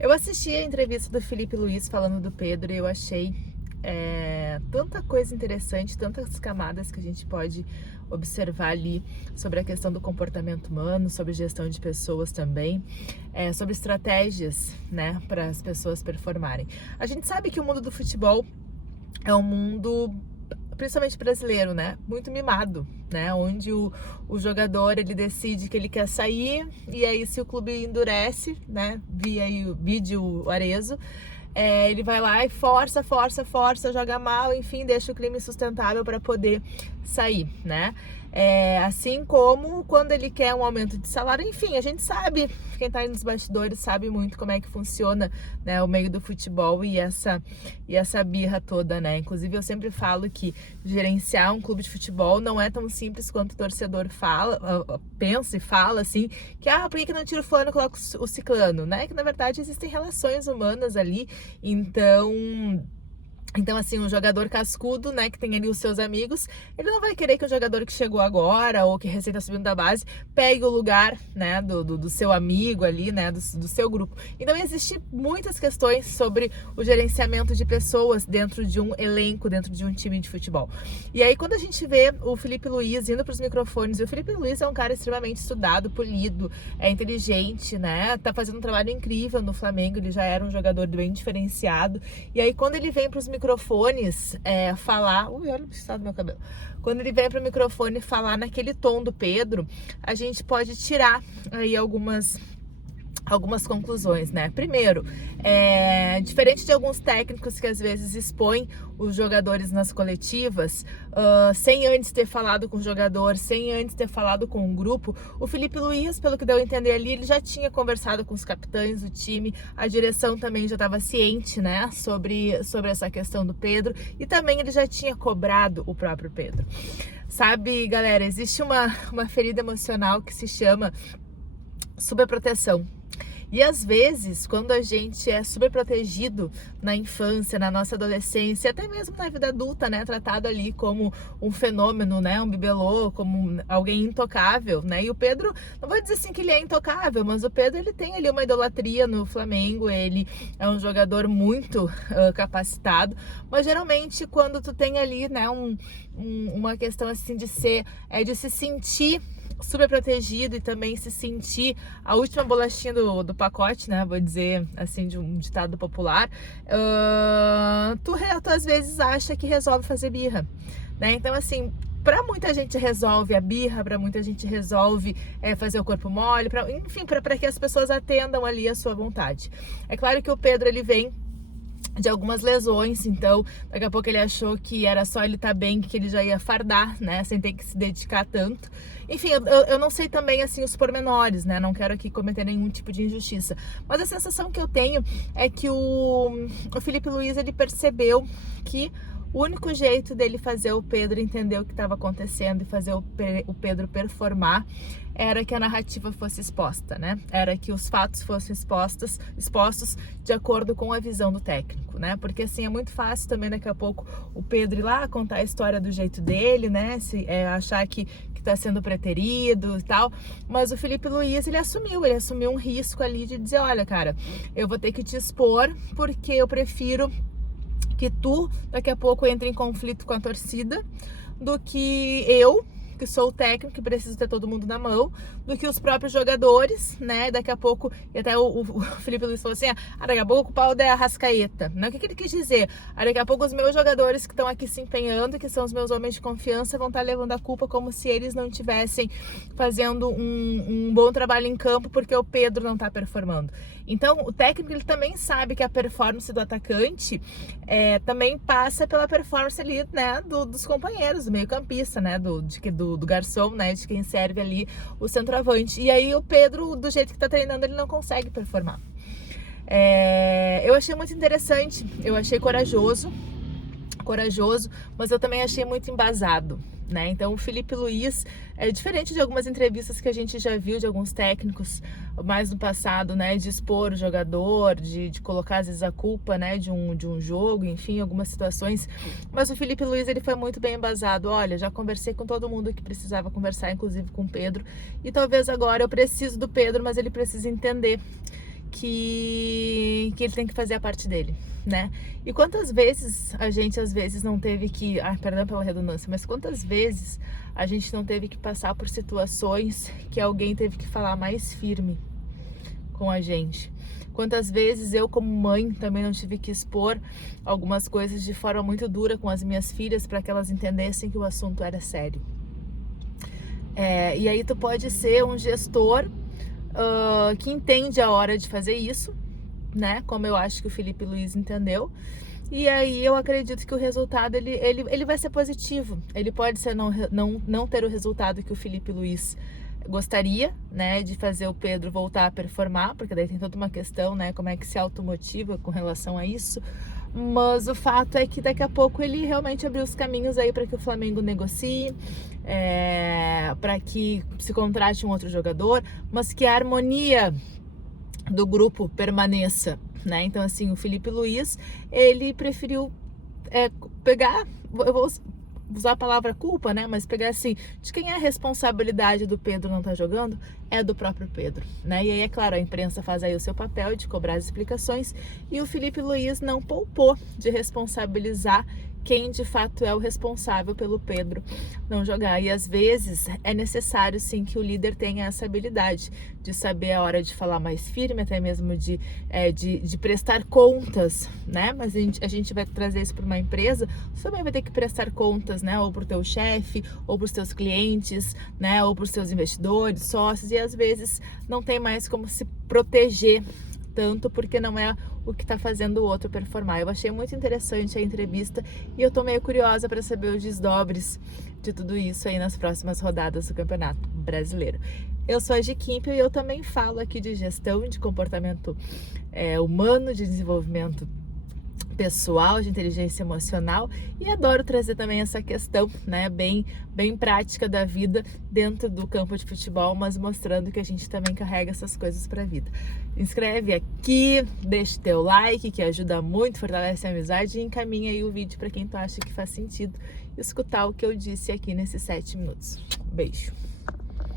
Eu assisti a entrevista do Felipe Luiz falando do Pedro e eu achei tanta coisa interessante, tantas camadas que a gente pode observar ali sobre a questão do comportamento humano, sobre gestão de pessoas também, sobre estratégias, né, para as pessoas performarem. A gente sabe que o mundo do futebol é um mundo, principalmente brasileiro, né, muito mimado, né, onde o jogador ele decide que ele quer sair e aí se o clube endurece, né, via aí o vídeo Arezo, ele vai lá e força, joga mal, enfim, deixa o clima insustentável para poder sair, né? Assim como quando ele quer um aumento de salário, enfim, a gente sabe, quem tá aí nos bastidores sabe muito como é que funciona, né, o meio do futebol e essa birra toda, né? Inclusive eu sempre falo que gerenciar um clube de futebol não é tão simples quanto o torcedor pensa e fala assim, que por que não tira o fulano e coloca o ciclano, né? Que na verdade existem relações humanas ali, então, assim, um jogador cascudo, né, que tem ali os seus amigos, ele não vai querer que o jogador que chegou agora ou que recém tá subindo da base pegue o lugar, né, do seu amigo ali, né, do seu grupo. Então, existem muitas questões sobre o gerenciamento de pessoas dentro de um elenco, dentro de um time de futebol. E aí, quando a gente vê o Felipe Luiz indo pros microfones, e o Felipe Luiz é um cara extremamente estudado, polido, é inteligente, né, tá fazendo um trabalho incrível no Flamengo, ele já era um jogador bem diferenciado. E aí, quando ele vem pros microfones falar, olha o estado do meu cabelo. Quando ele vem para o microfone falar naquele tom do Pedro, a gente pode tirar aí algumas conclusões, né? Primeiro, diferente de alguns técnicos que às vezes expõem os jogadores nas coletivas, sem antes ter falado com o jogador, sem antes ter falado com o grupo, o Felipe Luiz, pelo que deu a entender ali, ele já tinha conversado com os capitães do time, a direção também já estava ciente, né, sobre essa questão do Pedro, e também ele já tinha cobrado o próprio Pedro. Sabe, galera, existe uma ferida emocional que se chama superproteção. E às vezes, quando a gente é superprotegido na infância, na nossa adolescência, até mesmo na vida adulta, né, tratado ali como um fenômeno, né, um bibelô, como alguém intocável, né? E o Pedro, não vou dizer assim que ele é intocável, mas o Pedro ele tem ali uma idolatria no Flamengo, ele é um jogador muito capacitado, mas geralmente quando tu tem ali, né, uma questão assim de se sentir super protegido e também se sentir a última bolachinha do pacote, né? Vou dizer assim, de um ditado popular, tu às vezes acha que resolve fazer birra, né? Então, assim, para muita gente resolve a birra, para muita gente resolve fazer o corpo mole, enfim, para que as pessoas atendam ali a sua vontade. É claro que o Pedro ele vem de algumas lesões, então daqui a pouco ele achou que era só ele estar bem, que ele já ia fardar, né, sem ter que se dedicar tanto. Enfim, eu não sei também, assim, os pormenores, né, não quero aqui cometer nenhum tipo de injustiça, mas a sensação que eu tenho é que o Felipe Luiz, ele percebeu que o único jeito dele fazer o Pedro entender o que estava acontecendo e fazer o Pedro performar era que a narrativa fosse exposta, né? Era que os fatos fossem expostos de acordo com a visão do técnico, né? Porque assim, é muito fácil também daqui a pouco o Pedro ir lá contar a história do jeito dele, né? Achar que tá sendo preterido e tal, mas o Felipe Luiz, ele assumiu um risco ali de dizer, olha, cara, eu vou ter que te expor porque eu prefiro que tu daqui a pouco entre em conflito com a torcida do que eu, que sou o técnico, que preciso ter todo mundo na mão, do que os próprios jogadores, né? Daqui a pouco, e até o Felipe Luiz falou assim, daqui a pouco o culpado é a Arrascaeta, né? O que ele quis dizer? Daqui a pouco os meus jogadores que estão aqui se empenhando, que são os meus homens de confiança, vão estar levando a culpa como se eles não estivessem fazendo um bom trabalho em campo, porque o Pedro não está performando. Então, o técnico, ele também sabe que a performance do atacante também passa pela performance ali, né, dos companheiros, do meio-campista, né, do garçom, né, de quem serve ali o centroavante. E aí o Pedro, do jeito que tá treinando, ele não consegue performar. Eu achei muito interessante, eu achei corajoso, mas eu também achei muito embasado, né? Então o Felipe Luiz é diferente de algumas entrevistas que a gente já viu de alguns técnicos mais no passado, né? De expor o jogador, de colocar às vezes a culpa, né? De um jogo, enfim, algumas situações. Mas o Felipe Luiz, ele foi muito bem embasado. Olha, já conversei com todo mundo que precisava conversar, inclusive com o Pedro. E talvez agora eu preciso do Pedro, mas ele precisa entender que que ele tem que fazer a parte dele, né? E quantas vezes a gente às vezes não teve que, perdão pela redundância, mas quantas vezes a gente não teve que passar por situações que alguém teve que falar mais firme com a gente? Quantas vezes eu, como mãe, também não tive que expor algumas coisas de forma muito dura com as minhas filhas para que elas entendessem que o assunto era sério. E aí tu pode ser um gestor que entende a hora de fazer isso, né? Como eu acho que o Felipe Luiz entendeu. E aí eu acredito que o resultado ele vai ser positivo. Ele pode ser não ter o resultado que o Felipe Luiz gostaria, né, de fazer o Pedro voltar a performar, porque daí tem toda uma questão, né, como é que se automotiva com relação a isso. Mas o fato é que daqui a pouco ele realmente abriu os caminhos aí para que o Flamengo negocie, para que se contrate um outro jogador, mas que a harmonia do grupo permaneça, né? Então, assim, o Felipe Luiz, ele preferiu pegar, eu vou usar a palavra culpa, né? Mas pegar assim, de quem é a responsabilidade do Pedro não estar jogando? É do próprio Pedro, né? E aí, é claro, a imprensa faz aí o seu papel de cobrar as explicações e o Felipe Luiz não poupou de responsabilizar quem de fato é o responsável pelo Pedro não jogar. E às vezes é necessário sim que o líder tenha essa habilidade de saber a hora de falar mais firme, até mesmo de prestar contas, né? Mas a gente vai trazer isso para uma empresa, você também vai ter que prestar contas, né? Ou para o teu chefe, ou para os teus clientes, né? Ou para os teus investidores, sócios, e às vezes não tem mais como se proteger tanto, porque não é o que está fazendo o outro performar. Eu achei muito interessante a entrevista e eu tô meio curiosa para saber os desdobres de tudo isso aí nas próximas rodadas do Campeonato Brasileiro. Eu sou a Gi Kimpel e eu também falo aqui de gestão, de comportamento humano, de desenvolvimento pessoal, de inteligência emocional, e adoro trazer também essa questão, né, bem prática da vida dentro do campo de futebol, mas mostrando que a gente também carrega essas coisas para a vida. Inscreve aqui, deixa teu like, que ajuda muito, fortalece a amizade, e encaminha aí o vídeo para quem tu acha que faz sentido escutar o que eu disse aqui nesses 7 minutos. Beijo!